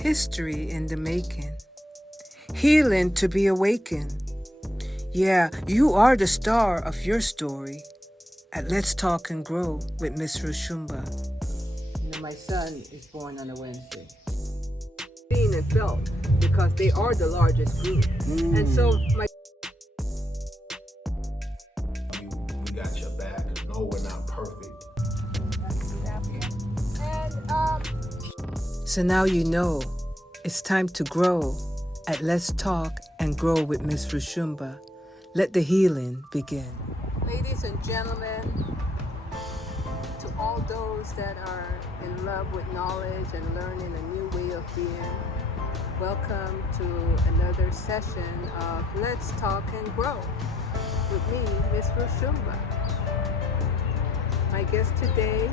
History in the making. Healing to be awakened. Yeah, you are the star of your story at Let's Talk and Grow with Miss Roshumba. You know, my son is born on a Wednesday. Seen and felt because they are the largest group. And so my we got your back. No, we're not perfect. So now you know it's time to grow at Let's Talk and Grow with Miss Roshumba. Let the healing begin. ladies and gentlemen, to all those that are in love with knowledge and learning a new way of being, welcome to another session of Let's Talk and Grow with me, Miss Roshumba. My guest today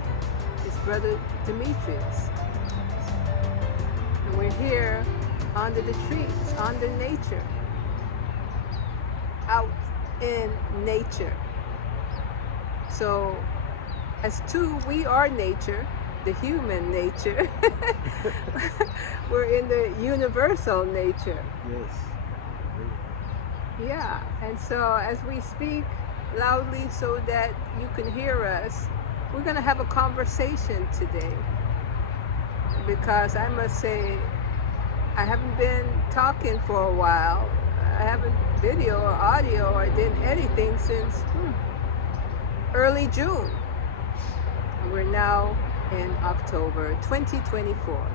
is Brother Demetrius. And we're here under the trees, under nature, out in nature. So as two, we are nature, the human nature. We're in the universal nature. Yes. Yeah, and so as we speak loudly so that you can hear us, we're going to have a conversation today. Because I must say, I haven't been talking for a while. I haven't video or audio or did anything since early June. And we're now in October 2024.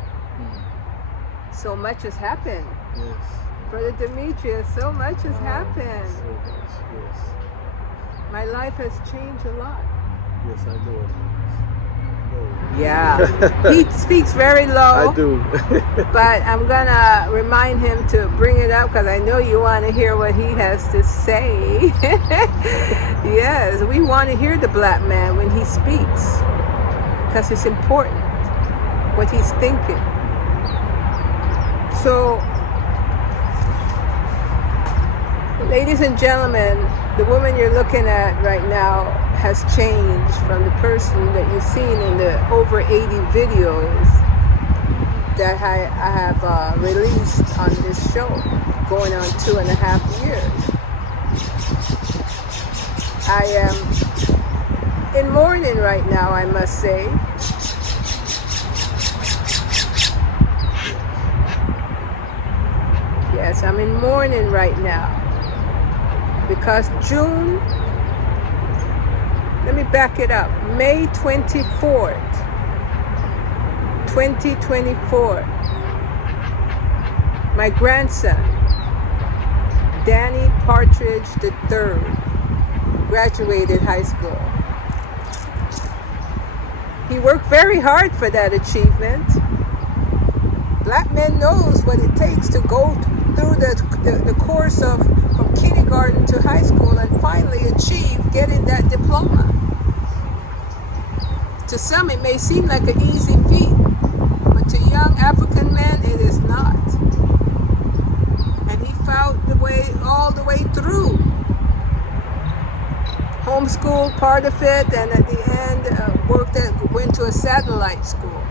So much has happened. Yes. Brother Demetrius, so much has happened. So much, yes. My life has changed a lot. Yes, I know it. Yeah, he speaks very low. I do. But I'm gonna remind him to bring it up because I know you want to hear what he has to say. Yes, we want to hear the black man when he speaks because it's important what he's thinking. So, ladies and gentlemen, the woman you're looking at right now has changed from the person that you've seen in the over 80 videos that I have released on this show, going on 2.5 years. I am in mourning right now, I must say. Yes, I'm in mourning right now. Because June, let me back it up, May 24th, 2024, my grandson, Daani Partridge III, graduated high school. He worked very hard for that achievement. Black men knows what it takes to go through the course of from kindergarten to high school and finally achieve getting that diploma. To some it may seem like an easy feat, but to young African men it is not. And he found the way all the way through. Homeschooled part of it, and at the end went to a satellite school.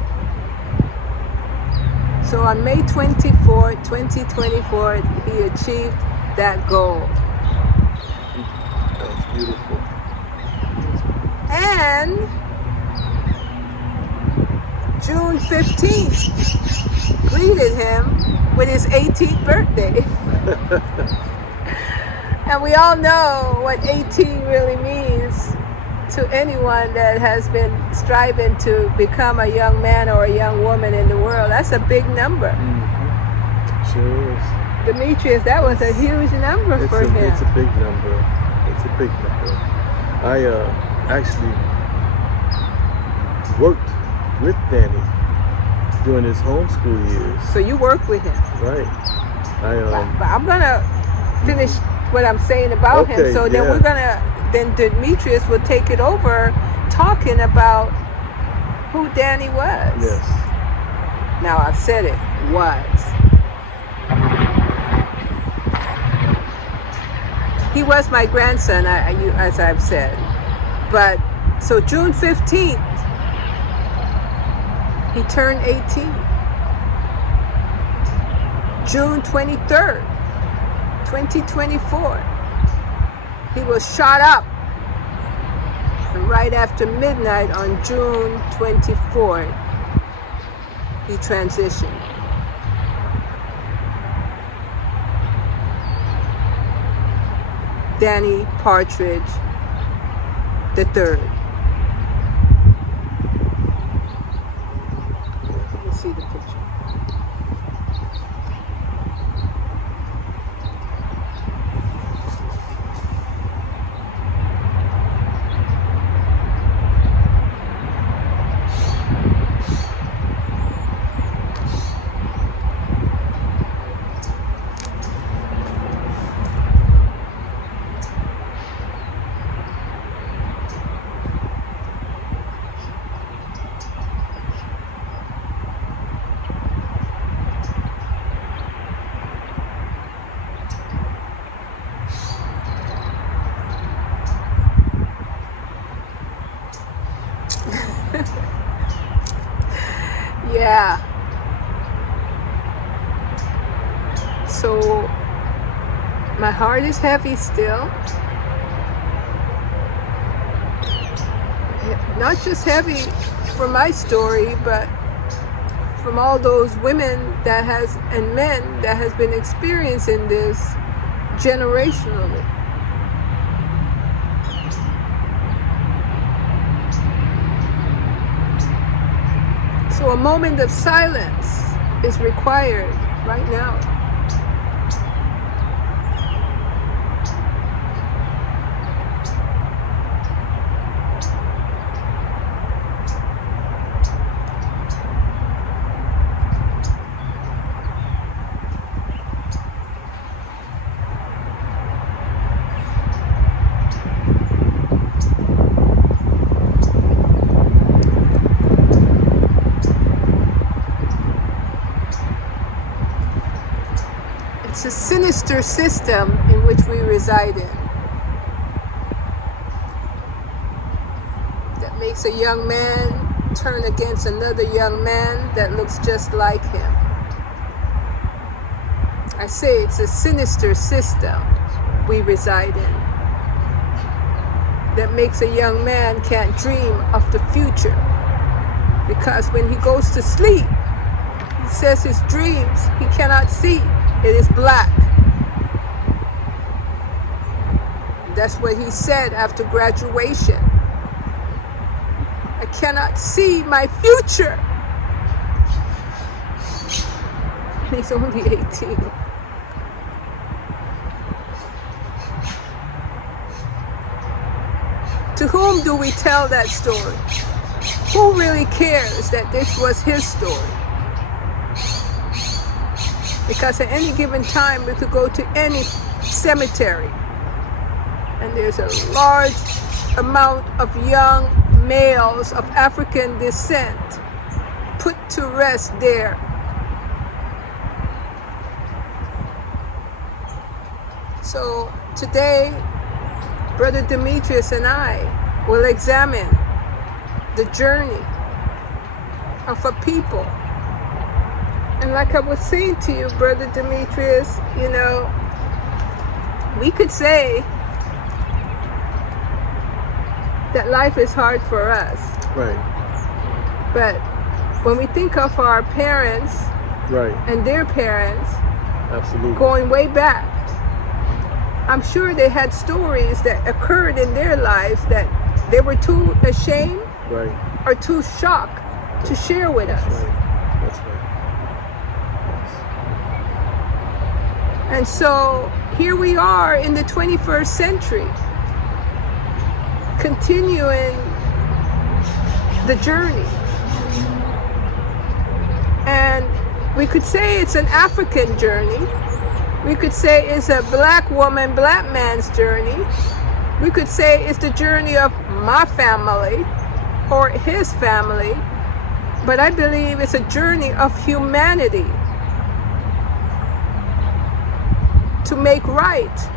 So on May 24th, 2024, he achieved that goal. That's beautiful. And June 15th greeted him with his 18th birthday. And we all know what 18 really means to anyone that has been striving to become a young man or a young woman in the world. That's a big number. Mm-hmm. Sure is. Demetrius, that was a huge number for him. It's a big number. It's a big number. I actually worked with Daani during his homeschool years. So you worked with him. Right. But I'm gonna finish what I'm saying about him. So then then Demetrius will take it over talking about who Daani was. Yes. Now I've said it, was. He was my grandson, as I've said. But, so June 15th, he turned 18. June 23rd, 2024. He was shot up. And right after midnight on June 24th, he transitioned. Daani Partridge III. Let me see the picture. Yeah. So my heart is heavy still. Not just heavy for my story, but from all those women that has and men that has been experiencing this generationally. So a moment of silence is required right now. It's a sinister system in which we reside in that makes a young man turn against another young man that looks just like him. I say it's a sinister system we reside in that makes a young man can't dream of the future, because when he goes to sleep, he says his dreams he cannot see. It is black. That's what he said after graduation. I cannot see my future. And he's only 18. To whom do we tell that story? Who really cares that this was his story? Because at any given time, we could go to any cemetery, and there's a large amount of young males of African descent put to rest there. So today, Brother Demetrius and I will examine the journey of a people. And like I was saying to you, Brother Demetrius, you know, we could say that life is hard for us. Right. But when we think of our parents Right. and their parents, Absolutely. going way back, I'm sure they had stories that occurred in their lives that they were too ashamed Right. or too shocked to share with us. Right. That's right. And so here we are in the 21st century, continuing the journey. And we could say it's an African journey. We could say it's a black woman, black man's journey. We could say it's the journey of my family or his family. But I believe it's a journey of humanity to make right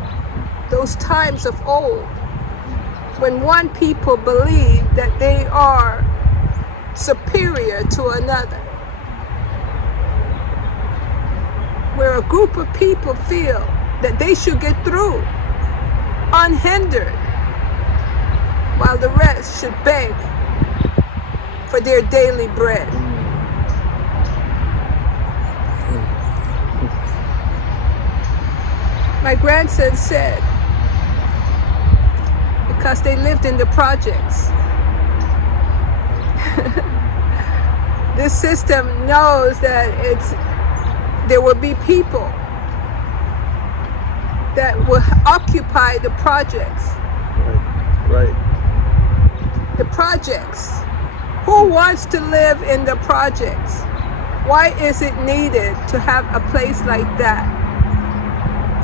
those times of old when one people believed that they are superior to another, where where a group of people feel that they should get through unhindered, while the rest should beg for their daily bread. My grandson said, because they lived in the projects, this system knows that there will be people that will occupy the projects. Right. The projects. Who wants to live in the projects? Why is it needed to have a place like that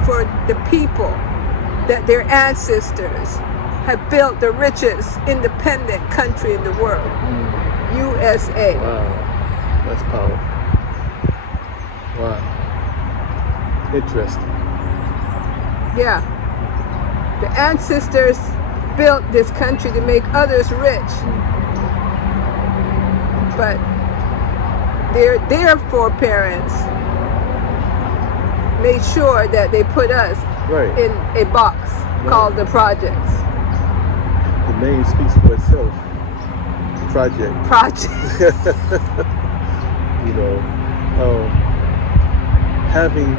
for the people that their ancestors have built the richest independent country in the world? USA. Wow. That's powerful. Wow. Interesting. Yeah. The ancestors built this country to make others rich. But their foreparents made sure that they put us in a box called the projects. The name speaks for itself. Project. You know, having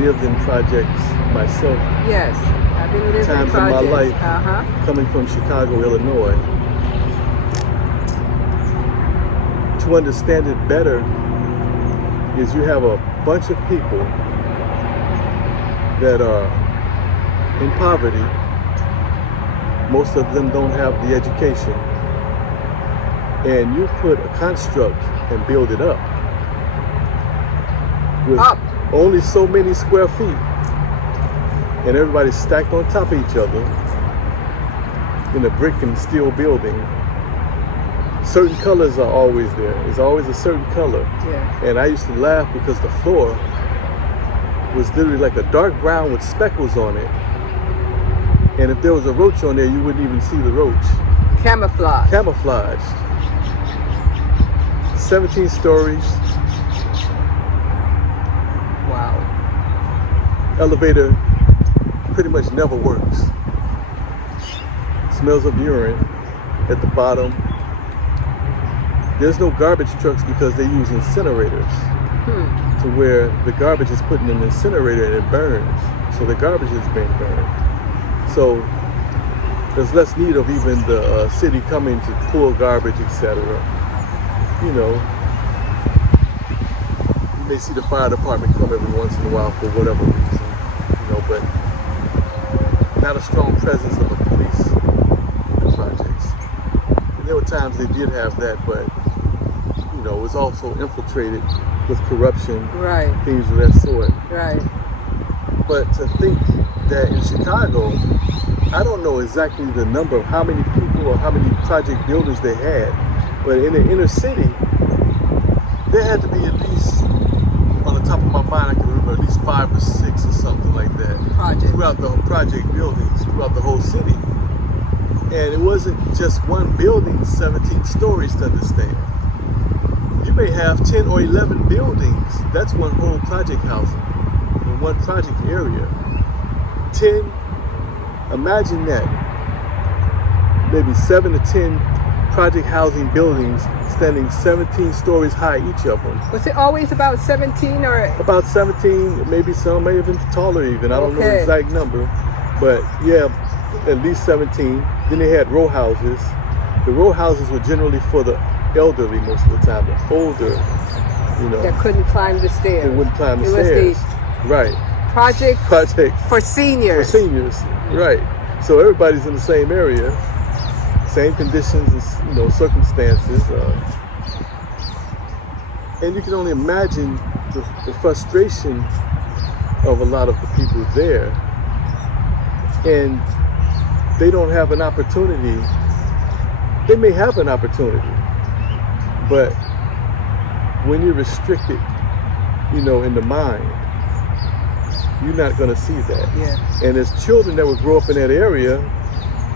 lived in projects myself. Yes, having lived in times projects. in my life, coming from Chicago, Illinois. To understand it better is you have a bunch of people that are in poverty. Most of them don't have the education. And you put a construct and build it up with only so many square feet, and everybody's stacked on top of each other in a brick and steel building. Certain colors are always there. There's always a certain color. Yeah. And I used to laugh because the floor was literally like a dark brown with speckles on it. And if there was a roach on there, you wouldn't even see the roach. Camouflage. 17 stories. Wow. Elevator pretty much never works. Smells of urine at the bottom. There's no garbage trucks because they use incinerators to where the garbage is put in an incinerator and it burns. So the garbage is being burned. So there's less need of even the city coming to pull garbage, etc. You know, you may see the fire department come every once in a while for whatever reason, you know, but not a strong presence of the police in the projects. And there were times they did have that, but you know, it was also infiltrated with corruption, things of that sort. Right. But to think that in Chicago, I don't know exactly the number of how many people or how many project buildings they had, but in the inner city, there had to be at least, on the top of my mind, I can remember at least 5 or 6 or something like that. Throughout the project buildings, throughout the whole city. And it wasn't just one building, 17 stories to understand. You may have 10 or 11 buildings. That's one whole project housing in one project area. 10, imagine that. Maybe 7 to 10 project housing buildings standing 17 stories high, each of them. Was it always about 17 or? About 17, maybe some may have been taller even. I don't know the exact number. But yeah, at least 17. Then they had row houses. The row houses were generally for the elderly most of the time, the older, you know. That couldn't climb the stairs. They wouldn't climb the stairs. Right. Project for seniors. For seniors, right. So everybody's in the same area, same conditions, and, you know, circumstances. And you can only imagine the frustration of a lot of the people there. And they don't have an opportunity. They may have an opportunity, but when you're restricted, you know, in the mind, you're not going to see that. Yeah. And as children that would grow up in that area,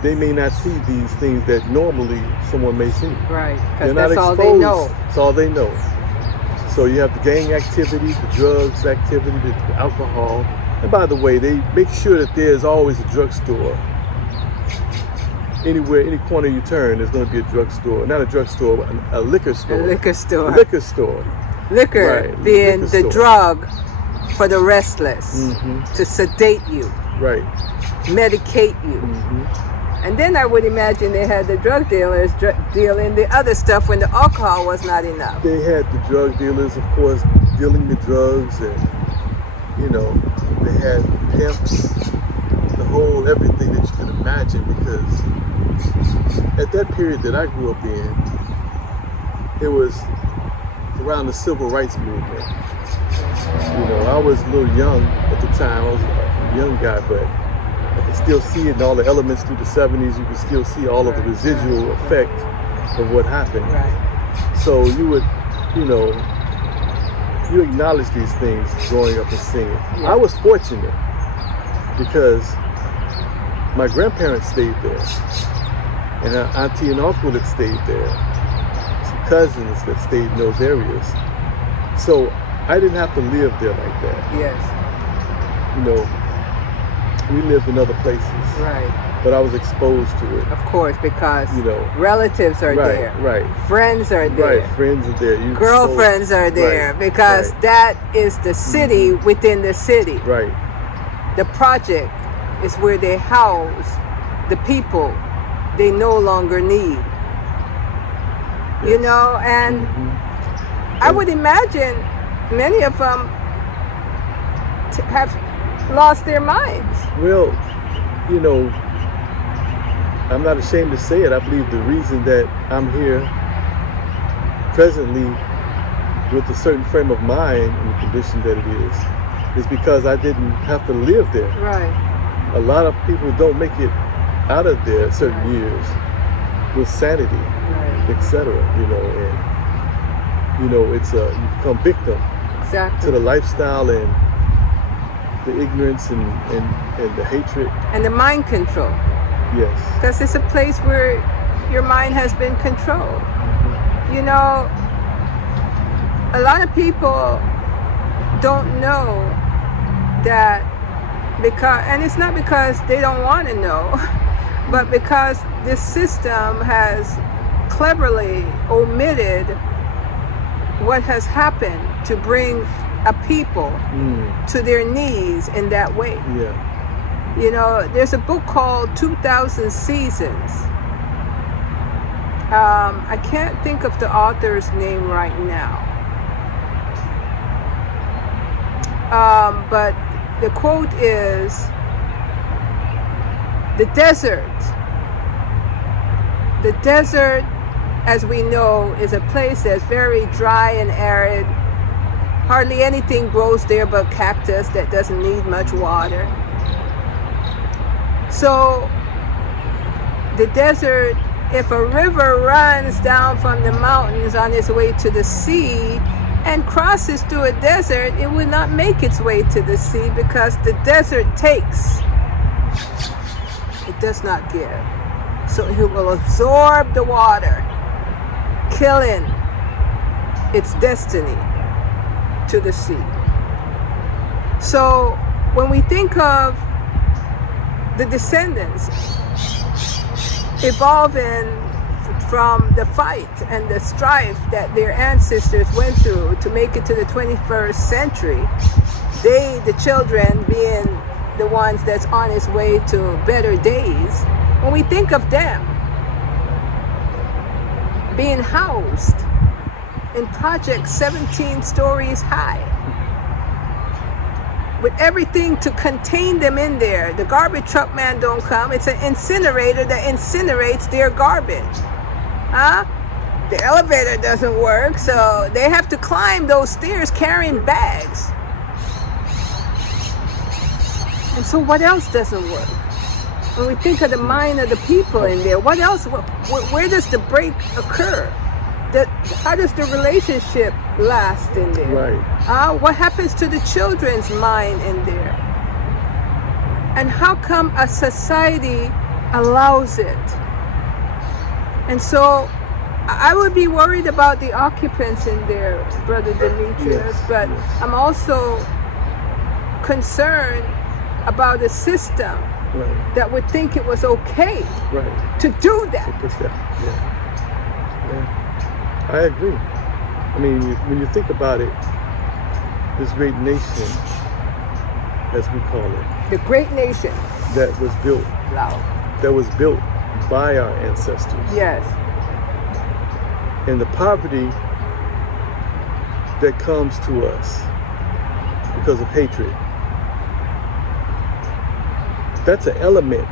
they may not see these things that normally someone may see. Right. They're Because not that's exposed. all they know. That's all they know. So you have the gang activity, the drugs activity, the alcohol. And by the way, they make sure that there's always a drugstore. Anywhere, any corner you turn, there's going to be a drugstore. Not a drugstore, but a liquor store. A liquor store. Liquor store. Liquor Right, being liquor the store. drug for the restless, to sedate you, Right. medicate you. And then I would imagine they had the drug dealers dealing the other stuff when the alcohol was not enough. They had the drug dealers, of course, dealing the drugs, and you know, they had pimps, the whole everything that you can imagine. Because at that period that I grew up in, it was around the civil rights movement. You know, I was a little young at the time. I was a young guy, but I could still see it in all the elements through the 70s. You could still see all of the residual effect of what happened. Right. So you would, you know, you acknowledge these things growing up and seeing it. Yeah. I was fortunate because my grandparents stayed there, and our auntie and uncle that stayed there, some cousins that stayed in those areas. So I didn't have to live there like that. Yes. You know, we lived in other places, Right. but I was exposed to it. Of course, because You know, relatives are right, there. right, Friends are there. right. Friends are there. You Girlfriends are there, Right, because right. that is the city within the city. Right. The project is where they house the people they no longer need. You know, and I would imagine many of them have lost their minds. Well, you know, I'm not ashamed to say it. I believe the reason that I'm here presently with a certain frame of mind and the condition that it is because I didn't have to live there. Right. A lot of people don't make it out of there certain years with sanity, Right. etc. You know, and you know, it's you become victim Exactly. to the lifestyle and the ignorance and the hatred. And the mind control. Yes. Because it's a place where your mind has been controlled. You know, a lot of people don't know that because, and it's not because they don't want to know, but because this system has cleverly omitted what has happened to bring a people to their knees in that way. Yeah. You know, there's a book called 2000 Seasons. I can't think of the author's name right now. But the quote is, the desert, as we know, is a place that's very dry and arid. Hardly anything grows there but cactus that doesn't need much water. So the desert, if a river runs down from the mountains on its way to the sea and crosses through a desert, it will not make its way to the sea because the desert takes. It does not give. So it will absorb the water, killing its destiny to the sea. So when we think of the descendants evolving from the fight and the strife that their ancestors went through to make it to the 21st century, they, the children, being the ones that's on its way to better days, when we think of them being housed in projects 17 stories high, with everything to contain them in there. The garbage truck man don't come. It's an incinerator that incinerates their garbage. The elevator doesn't work, so they have to climb those stairs carrying bags. And so what else doesn't work? When we think of the mind of the people in there, what else, where does the break occur? How does the relationship last in there? Right. What happens to the children's mind in there? And how come a society allows it? And so I would be worried about the occupants in there, Brother Demetrius, Yes, but yes. I'm also concerned about a system Right. that would think it was okay Right. to do To that. put that. Yeah. I agree. I mean, when you think about it, this great nation, as we call it, The great nation. that was built Loud. by our ancestors. Yes. And the poverty that comes to us because of hatred, that's an element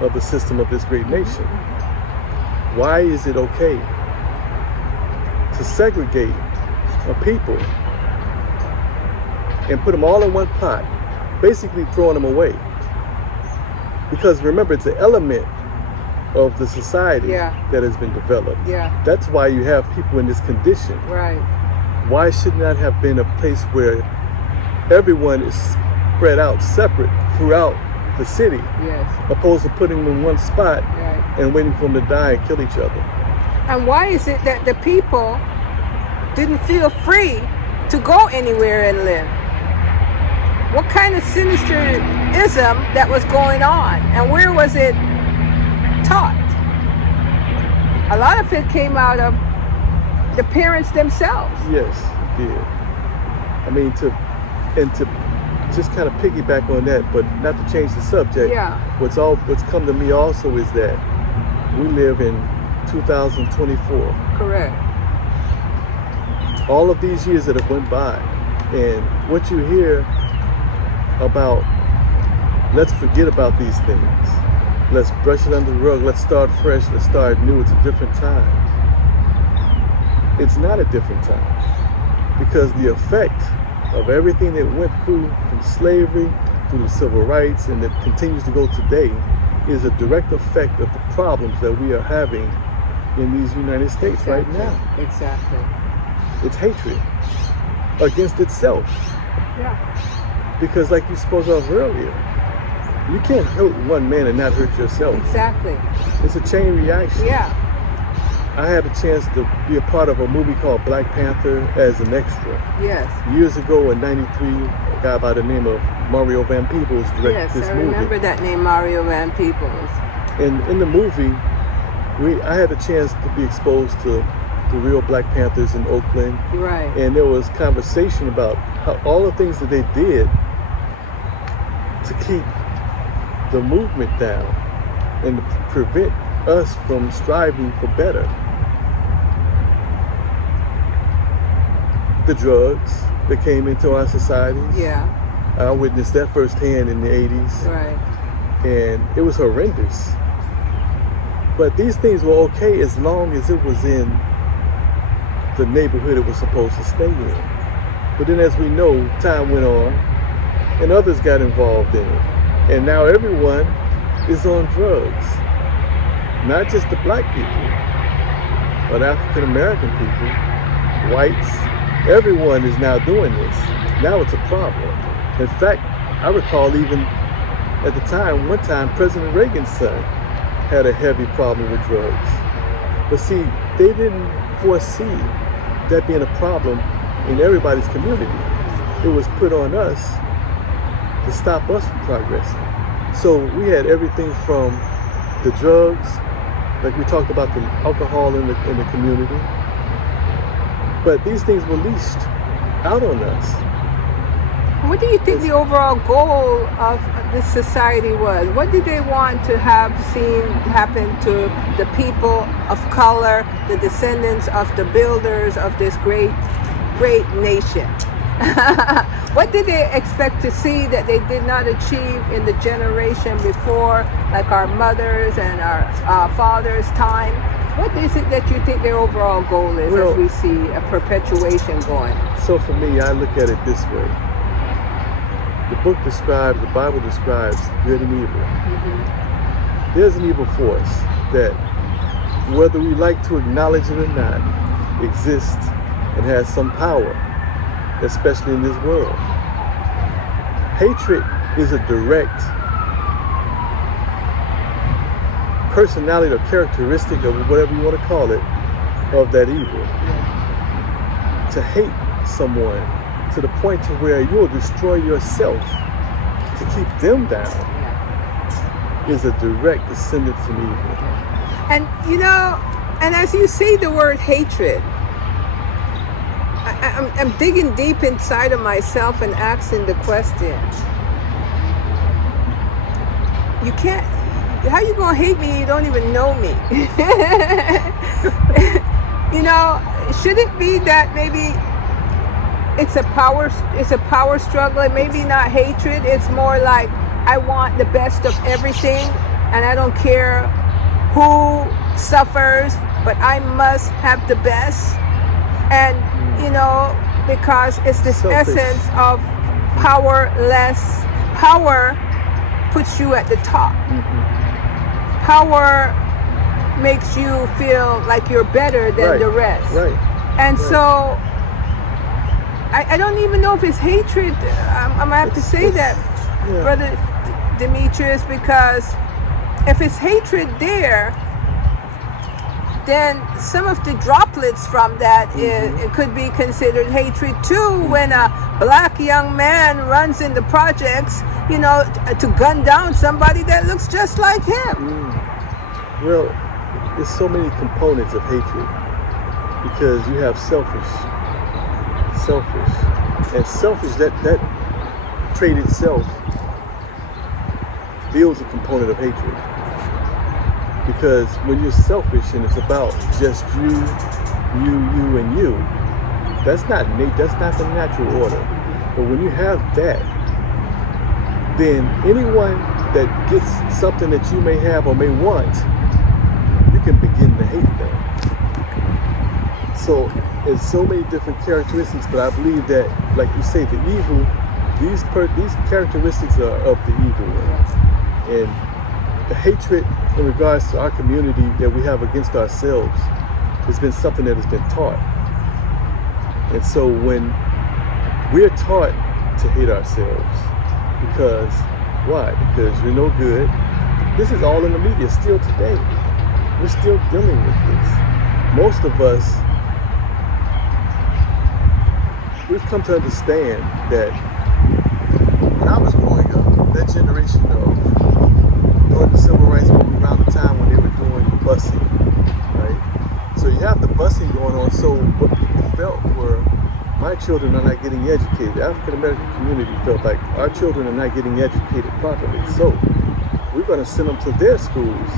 of the system of this great nation. Why is it okay to segregate a people and put them all in one pot, basically throwing them away? Because remember, it's an element of the society Yeah. that has been developed. Yeah. That's why you have people in this condition. Right. Why should not have been a place where everyone is spread out separate throughout the city, Yes. opposed to putting them in one spot Right. and waiting for them to die and kill each other? And why is it that the people didn't feel free to go anywhere and live? What kind of sinisterism that was going on, and where was it taught? A lot of it came out of the parents themselves. Yes, it did. I mean, to just kind of piggyback on that, but not to change the subject. Yeah. What's come to me also is that we live in 2024. Correct. All of these years that have went by, and what you hear about, let's forget about these things. Let's brush it under the rug. Let's start fresh. Let's start new. It's a different time. It's not a different time, because the effect of everything that went through from slavery through the civil rights and that continues to go today is a direct effect of the problems that we are having in these United States right now. Exactly. It's hatred against itself. Yeah. Because like you spoke of earlier, you can't hurt one man and not hurt yourself. Exactly. It's a chain reaction. Yeah. I had a chance to be a part of a movie called Black Panther as an extra. Yes. Years ago in '93, a guy by the name of Mario Van Peebles directed Yes, this I movie. remember that name, Mario Van Peebles. And in the movie, I had a chance to be exposed to the real Black Panthers in Oakland. Right. And there was conversation about how all the things that they did to keep the movement down and to prevent us from striving for better. The drugs that came into our societies. Yeah. I witnessed that firsthand in the 80s. Right. And it was horrendous. But these things were okay as long as it was in the neighborhood it was supposed to stay in. But then as we know, time went on and others got involved in it. And now everyone is on drugs. Not just the black people, but African American people, whites, everyone is now doing this. Now it's a problem. In fact, I recall even at the time, one time, President Reagan's son had a heavy problem with drugs. But see, they didn't foresee that being a problem in everybody's community. It was put on us to stop us from progressing. So we had everything from the drugs, like we talked about the alcohol in the community. But these things were leashed out on us. What do you think the overall goal of this society was? What did they want to have seen happen to the people of color, the descendants of the builders of this great nation? What did they expect to see that they did not achieve in the generation before, like our mothers and our fathers' time? What is it that you think their overall goal is, as we see a perpetuation going? So for me, I look at it this way. The Bible describes good and evil. Mm-hmm. There's an evil force that, whether we like to acknowledge it or not, exists and has some power, especially in this world. Hatred is a direct personality or characteristic of whatever you want to call it of that evil. To hate someone to the point to where you'll destroy yourself to keep them down is a direct descendant from evil. And and as you say the word hatred, I'm digging deep inside of myself and asking the question, you can't, how you gonna hate me? You don't even know me. Should it be that maybe it's a power struggle, and maybe not hatred? It's more like I want the best of everything, and I don't care who suffers, but I must have the best. And because it's this Selfish. essence of powerless. Power puts you at the top. Power makes you feel like you're better than the rest. Right. And so I don't even know if it's hatred. I'm gonna have to say that, Brother Demetrius, because if it's hatred there, then some of the droplets from that it could be considered hatred too. When a black young man runs in the projects, to gun down somebody that looks just like him. Well, there's so many components of hatred, because you have selfish, and selfish. That trait itself builds a component of hatred. Because when you're selfish and it's about just you, and you, that's not the natural order. But when you have that, then anyone that gets something that you may have or may want, you can begin to hate them. So there's so many different characteristics, but I believe that, like you say, the evil, these characteristics are of the evil one. And the hatred in regards to our community that we have against ourselves has been something that has been taught. And so when we're taught to hate ourselves, because why? Because you're no good. This is all in the media still today. We're still dealing with this. Most of us, we've come to understand that when I was growing up, that generation of during the civil rights movement, around the time when they were doing busing, right? So you have the busing going on. So what people felt were, my children are not getting educated. The African American community felt like our children are not getting educated properly. So we're going to send them to their schools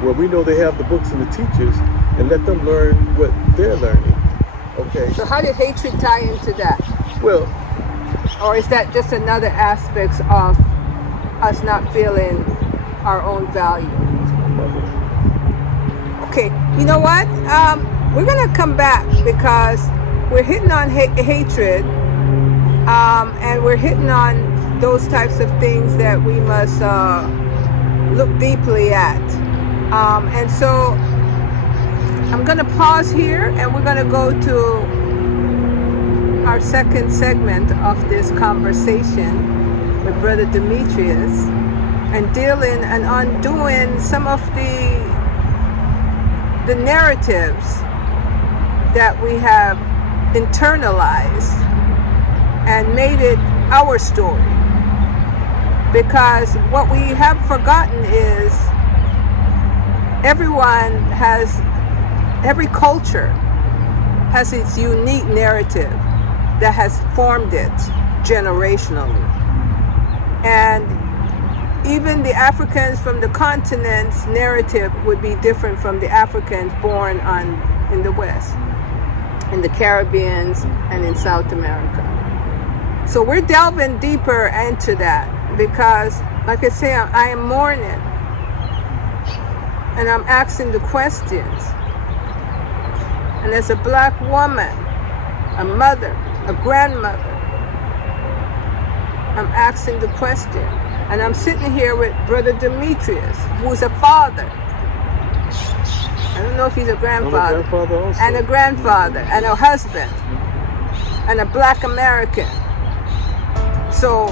where we know they have the books and the teachers, and let them learn what they're learning. Okay. So how did hatred tie into that? Well, or is that just another aspect of us not feeling our own value? Okay, you know what? We're gonna come back because we're hitting on hatred, and we're hitting on those types of things that we must look deeply at. And so I'm gonna pause here, and we're gonna go to our second segment of this conversation with Brother Demetrius, and dealing and undoing some of the narratives that we have internalized and made it our story. Because what we have forgotten is every culture has its unique narrative that has formed it generationally. And even the Africans from the continent's narrative would be different from the Africans born in the West, in the Caribbean, and in South America. So we're delving deeper into that because, like I say, I am mourning, and I'm asking the questions. And as a black woman, a mother, a grandmother, I'm asking the question. And I'm sitting here with Brother Demetrius, who's a father. I don't know if he's a grandfather. I'm a grandfather also. And a grandfather, and a husband, and a black American. So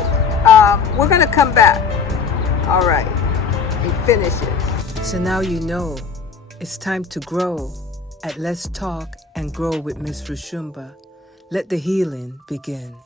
we're gonna come back, all right, and finish it. So now you know it's time to grow at Let's Talk and Grow with Miss Roshumba. Let the healing begin.